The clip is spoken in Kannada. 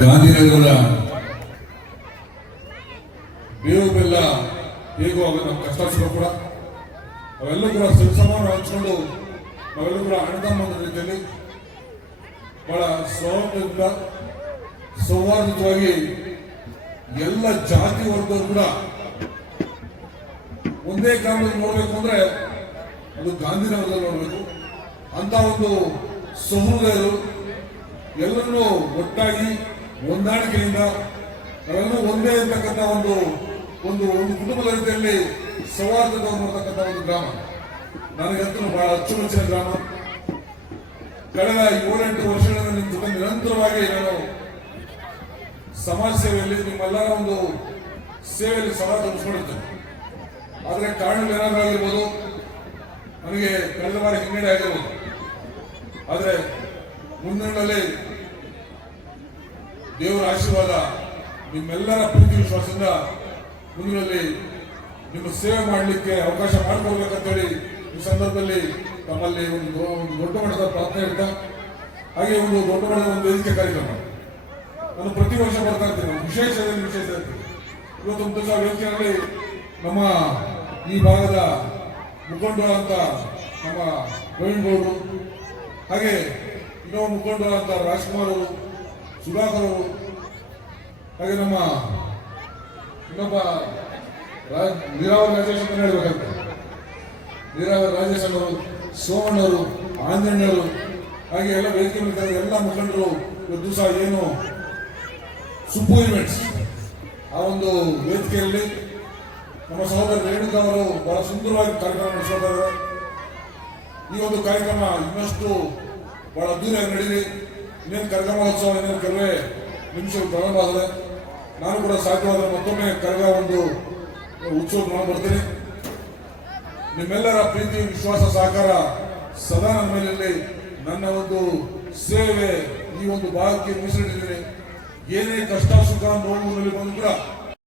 ಗಾಂಧಿನಗರದ ಬೇವು ಬೆಲ್ಲ ಹೇಗೂ ಆಗ ನಮ್ಮ ಕಷ್ಟ ಸುಖ ಕೂಡ ಅವೆಲ್ಲೂ ಕೂಡ ಸಮಾನ ಹಂಚಿಕೊಂಡು ನಾವೆಲ್ಲೂ ಕೂಡ ಅಣ್ಣತಮ್ಮ ರೀತಿಯಲ್ಲಿ ಬಹಳ ಸೌಹಾರ್ದದಿಂದ ಸೌಹಾರ್ದವಾಗಿ ಎಲ್ಲ ಜಾತಿ ವರ್ಗದವರು ಕೂಡ ಒಂದೇ ಗ್ರಾಮದಲ್ಲಿ ನೋಡ್ಬೇಕು ಅಂದ್ರೆ ಅದು ಗಾಂಧಿನಗರದಲ್ಲಿ ನೋಡ್ಬೇಕು ಅಂತ ಒಂದು ಸಹೃದಯರು ಎಲ್ಲರನ್ನೂ ಒಟ್ಟಾಗಿ ಹೊಂದಾಣಿಕೆಯಿಂದ ನಾವೆಲ್ಲರೂ ಒಂದೇ ಇರ್ತಕ್ಕಂಥ ಒಂದು ಒಂದು ಒಂದು ಕುಟುಂಬದ ರೀತಿಯಲ್ಲಿ ಸೌಹಾರ್ದತೆ ನೋಡ್ತಕ್ಕಂಥ ಒಂದು ಗ್ರಾಮ ನನಗಂತೂ ಬಹಳ ಅಚ್ಚುಮೆಚ್ಚಿನ ಗ್ರಾಮ. ಕಳೆದ 7-8 ವರ್ಷಗಳಿಂದ ನಿಮ್ಮ ಜೊತೆ ನಿರಂತರವಾಗಿ ನಾನು ಸಮಾಜ ಸೇವೆಯಲ್ಲಿ ನಿಮ್ಮೆಲ್ಲರ ಒಂದು ಸೇವೆಯಲ್ಲಿ ಸದಾ ತೊಡಗಿಸ್ಕೊಂಡಿರ್ತೇನೆ. ಆದರೆ ಕಾರಣಗಳೇನಾದ್ರೂ ಆಗಿರ್ಬೋದು, ನನಗೆ ಕಳೆದ ಬಾರಿ ಹಿನ್ನಡೆ ಆಗಿರ್ಬೋದು. ಆದರೆ ಮುಂದಿನಲ್ಲಿ ದೇವರ ಆಶೀರ್ವಾದ ನಿಮ್ಮೆಲ್ಲರ ಪ್ರೀತಿ ವಿಶ್ವಾಸದಿಂದ ಮುಂದಿನಲ್ಲಿ ನಿಮ್ಮ ಸೇವೆ ಮಾಡಲಿಕ್ಕೆ ಅವಕಾಶ ಮಾಡಿಕೊಡ್ಬೇಕಂತೇಳಿ ಈ ಸಂದರ್ಭದಲ್ಲಿ ತಮ್ಮಲ್ಲಿ ಒಂದು ದೊಡ್ಡ ಮಟ್ಟದ ಪ್ರಾರ್ಥನೆ ಇಡ್ತಾ, ಹಾಗೆ ಒಂದು ದೊಡ್ಡ ಮಟ್ಟದ ಒಂದು ವೇದಿಕೆ ಕಾರ್ಯಕ್ರಮ ನಾನು ಪ್ರತಿ ವರ್ಷ ಬರ್ತಾ ಇರ್ತೀನಿ. ವಿಶೇಷ ಇರ್ತೀನಿ. ಇವತ್ತು ಒಂದು ವೇದಿಕೆಯಲ್ಲಿ ನಮ್ಮ ಈ ಭಾಗದ ಮುಖಂಡರಾದಂಥ ನಮ್ಮ ಪ್ರವೀಣ್ ಗೌಡರು, ಹಾಗೆ ಇನ್ನೊಬ್ಬ ಮುಖಂಡರಾದಂಥ ರಾಜ್ಕುಮಾರ್ ಅವರು, ಸುಧಾಕರ್ ಅವರು, ಹಾಗೆ ನಮ್ಮ ಇನ್ನೊಬ್ಬ ನೀರಾವರಿ ರಾಜೇಶ್ ಅಂತ ಹೇಳ್ಬೇಕಂತ ನೀರಾವರಿ ರಾಜೇಶ್ ಅವರು, ಸೋಮಣ್ಣವರು, ಆಂಜಣ್ಣವರು, ಹಾಗೆ ಎಲ್ಲ ವೇದಿಕೆ ಎಲ್ಲ ಮುಖಂಡರು ಇವತ್ತು ದಿವಸ ಏನು ಸುಬ್ಬು ಇವೆಂಟ್ಸ್ ಆ ಒಂದು ವೇದಿಕೆಯಲ್ಲಿ ನಮ್ಮ ಸಹೋದರ ರೇಣುಕಾ ಅವರು ಬಹಳ ಸುಂದರವಾಗಿ ಕಾರ್ಯಕ್ರಮ ನಡೆಸಿದ್ದಾರೆ. ಈ ಒಂದು ಕಾರ್ಯಕ್ರಮ ಇನ್ನಷ್ಟು ಬಹಳ ಅದ್ದೂರಿಯಾಗಿ ನಡೀಲಿ. ಇನ್ನೇನು ಕರಗಮೋತ್ಸವ ಇನ್ನೇನು ಕೆಲವೇ ನಿಮಿಷಗಳು ಪ್ರಾರಂಭ ಆಗಿದೆ. ನಾನು ಕೂಡ ಸಾಧ್ಯವಾದರೆ ಮತ್ತೊಮ್ಮೆ ಕರಗ ಒಂದು ಉತ್ಸವ ನಾನು ಬರ್ತೀನಿ. ನಿಮ್ಮೆಲ್ಲರ ಪ್ರೀತಿ ವಿಶ್ವಾಸ ಸಹಕಾರ ಸದಾ ನನ್ನ ಮೇಲೆ ನನ್ನ ಒಂದು ಸೇವೆ ಈ ಒಂದು ಭಾಗಕ್ಕೆ ಮೀಸಲಿಟ್ಟಿದ್ದೀನಿ. ಏನೇ ಕಷ್ಟ ಸುಖ ನೋವು ಬಂದು ಕೂಡ